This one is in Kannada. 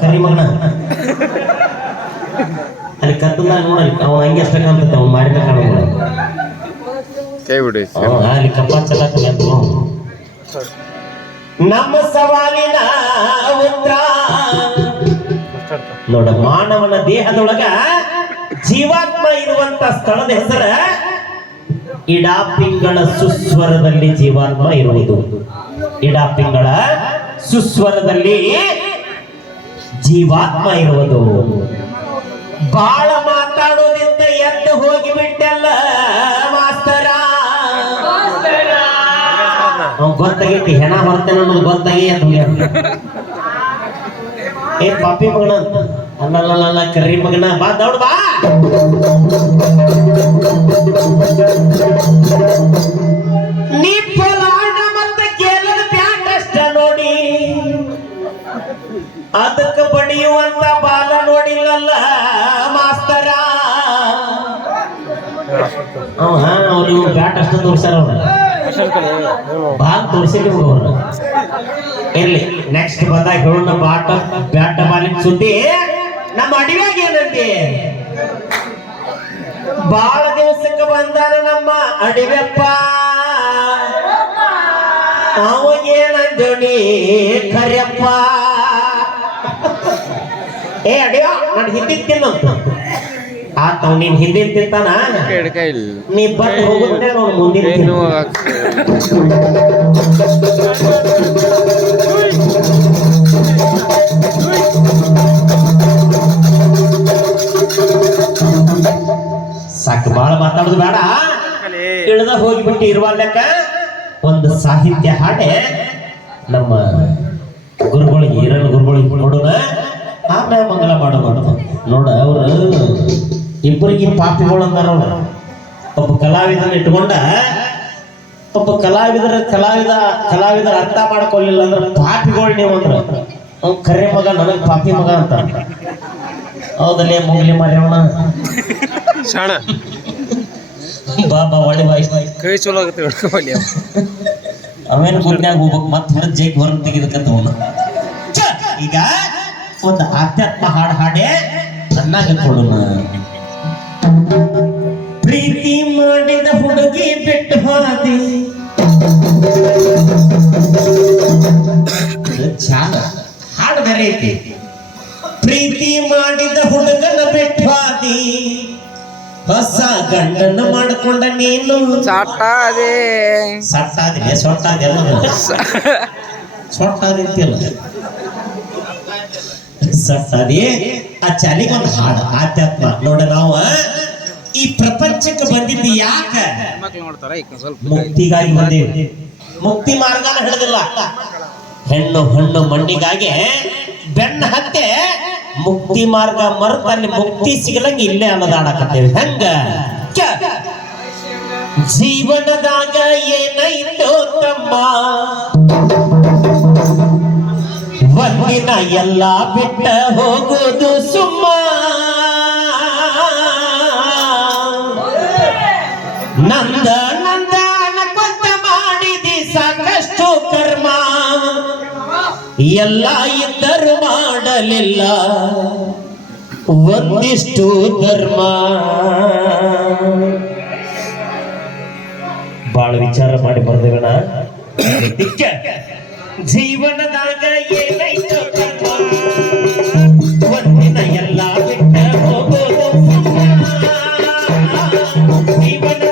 ಕರಿ ಮಗನ? ಅಲ್ಲಿ ಕತ್ತದಾಗ ನೋಡಿ ಅವ ಹಂಗೆ ಅಷ್ಟ ಕಾಣ್ತೈತೆ ಅವ್ನು ಮಾರಿನ ಕಾಣೋಲ್ಲ ಕೈ ಬಿಡಿ ಅವ ಅಲ್ಲಿ ಕಪ್ಪ ಚೆನ್ನಾಗಿ ನಮ್ಮ ಸವಾಲಿನ ಉತ್ತರ ನೋಡ ಮಾನವನ ದೇಹದೊಳಗ ಜೀವಾತ್ಮ ಇರುವಂತ ಸ್ಥಳದ ಹೆಸರ ಇಡಾಪಿಂಗಳ ಸುಸ್ವರದಲ್ಲಿ ಜೀವಾತ್ಮ ಇರುವುದು. ಇಡಾಪಿಂಗಳ ಸುಸ್ವರದಲ್ಲಿ ಜೀವಾತ್ಮ ಇರುವುದು. ಬಾಳ ಮಾತಾಡೋದಿಂದ ಎದ್ದು ಹೋಗಿಬಿಟ್ಟೆಲ್ಲ ಮಾಸ್ತರ. ಗೊತ್ತಾಗೈತಿ, ಹೆಣ ಬರ್ತೇನೆ ಅನ್ನೋದು ಗೊತ್ತಾಗಿ ಎದ್ದು. ಏ ಪಾಪಿ ಮಗನ ಅಲ್ಲಲ್ಲ ಕರ್ರಿ ಮಗನ. ಬಾ, ದೌಡ್ ಬಾ. ಬಡಿಯುವಂತ ಬಾಲ ನೋಡಿಲ್ಲಲ್ಲ, ಮಾಸ್ತರ? ಅವ್ರು ಬ್ಯಾಟ್ ಅಷ್ಟು ತೋರ್ಸ್ಯಾರ ಅವ್ರು. ಬಾಲ್ ತೋರಿಸಿದ್ರು ಅವರು. ಇರ್ಲಿ ನೆಕ್ಸ್ಟ್ ಬಂದಾಗ ಹೇಳೋಣ ಬಾಟ, ಬ್ಯಾಟ ಬಾಲಿನ ಸುದ್ದಿ. ನಮ್ಮ ಅಡಿವ್ಯಾಗ ಏನಂತೆ? ಬಾಳ ದಿವಸಕ್ಕೆ ಬಂದಾರ ನಮ್ಮ ಅಡಿವೆಪ್ಪ ಅವಾಗೇನಂದೋಣಿ ಕರಿಯಪ್ಪ? ಏ ಅಡಿಯೋ ನಾನು ಹಿಂದಿನ ತಿನ್ನಂತ ಆತ ನೀನ್ ಹಿಂದಿನ ತಿಂತಾನ? ನೀ ಬಂದು ಹೋಗುತ್ತೆ ಅವ್ನು ಮುಂದಿನ. ಸಾಕು ಬಾಳ ಮಾತಾಡೋದು ಬೇಡ. ಇಳ್ದ ಹೋಗಿಬಿಟ್ಟು ಇರುವಲ್ಲಕ್ಕ ಒಂದು ಸಾಹಿತ್ಯ ಹಾಡೆ ನಮ್ಮ ನೋಡ ಅವರು ಇಬ್ಬರಿಗೆ ಪಾಪಿಗಳು ಅಂದಾರ ಅವರು. ಒಬ್ಬ ಕಲಾವಿದನ ಇಟ್ಕೊಂಡ ಒಬ್ಬ ಕಲಾವಿದರ ಕಲಾವಿದ ಕಲಾವಿದರ ಅರ್ಥ ಮಾಡ್ಕೊಳ್ಳಿಲ್ಲ ಅಂದ್ರೆ ಪಾಪಿಗಳು ನೀವು ಅಂದ್ರೆ. ಅವ್ನು ಕರೆ ಮಗ ನನಗ್ ಪಾಪಿ ಮಗ ಅಂತ. ಹೌದಲ್ಲೇ ಮುಗ್ಲಿ ಮಾರ್ಯವಣ ಬಾಬಾ ಒಳ್ಳೆ ಬಾಯಿ ಕೈ ಚಲೋ ಆಗುತ್ತೆ. ಅವೇನು. ಗುಡ್ನ್ಯಾಗ ಹೋಗ್ಬೇಕು ಮತ್ತೆ ಹಿಡಿದು ಜೇಗ್ ಹೊರಗೆ ತೆಗಿದಕ್ಕಂತ ಈಗ ಒಂದು ಆಧ್ಯಾತ್ಮ ಹಾಡು ಹಾಡೆ ಚೆನ್ನಾಗಿ ಕೊಡೋಣ ಪ್ರೀತಿ ಮಾಡಿದ ಹುಡುಗಿ ಬಿಟ್ಟು ಹೋದಿ. ಚಾಲ ಹಾಡು ಬೇರೆ ಐತಿ ಪ್ರೀತಿ ಮಾಡಿದ ಹುಡುಗನ ಬಿಟ್ಟು ಹೋದಿ. ಹೊಸ ಗಂಡನ ಮಾಡ್ಕೊಂಡ ನೀನು. ಸಟ್ಟಾದೆ. ಸಟ್ಟಾದಿಲ್ಲ ಸೊಟ್ಟಾದೆಲ್ಲ ಸೊಟ್ಟಾದಿತ್ತಿಲ್ಲ ಸಟ್ಟಾದಿ. ಆ ಚಾಲಿಗೊಂದು ಹಾಡು ಆಧ್ಯಾತ್ಮ. ನೋಡ ನಾವು ಈ ಪ್ರಪಂಚಕ್ಕೆ ಬಂದಿದ್ದು ಯಾಕ? ಮುಕ್ತಿಗಾಗಿ ಬಂದೀವಿ ಮುಕ್ತಿ ಮಾರ್ಗನ ಹಿಡಿದಿಲ್ಲ ಹೆಣ್ಣು ಹಣ್ಣು ಮಣ್ಣಿಗಾಗಿ ಬೆನ್ನ ಹತ್ತೆ ಮುಕ್ತಿ ಮಾರ್ಗ ಮರೆತು ಅಲ್ಲಿ ಮುಕ್ತಿ ಸಿಗಲಂಗ ಇಲ್ಲೇ ಅನ್ನದಾಡಕತ್ತೇವೆ ಹೆಂಗ? ಜೀವನದಾಗ ಏನೈತೋ ತಮ್ಮ? ಎಲ್ಲ ಬಿಟ್ಟ ಹೋಗೋದು ಸುಮ್ಮ. ನಂದ ನಂದ ಕೊಂತ ಮಾಡಿದಿ ಸಾಕಷ್ಟು ಕರ್ಮ. ಎಲ್ಲ ಇದ್ದರು ಮಾಡಲಿಲ್ಲ. ಒಂದಿಷ್ಟು ಧರ್ಮ. ಬಾಳ ವಿಚಾರ ಮಾಡಿ ಬರ್ದೇವಣ ಜೀವನದಾಗ ಸುಮ್ಮ.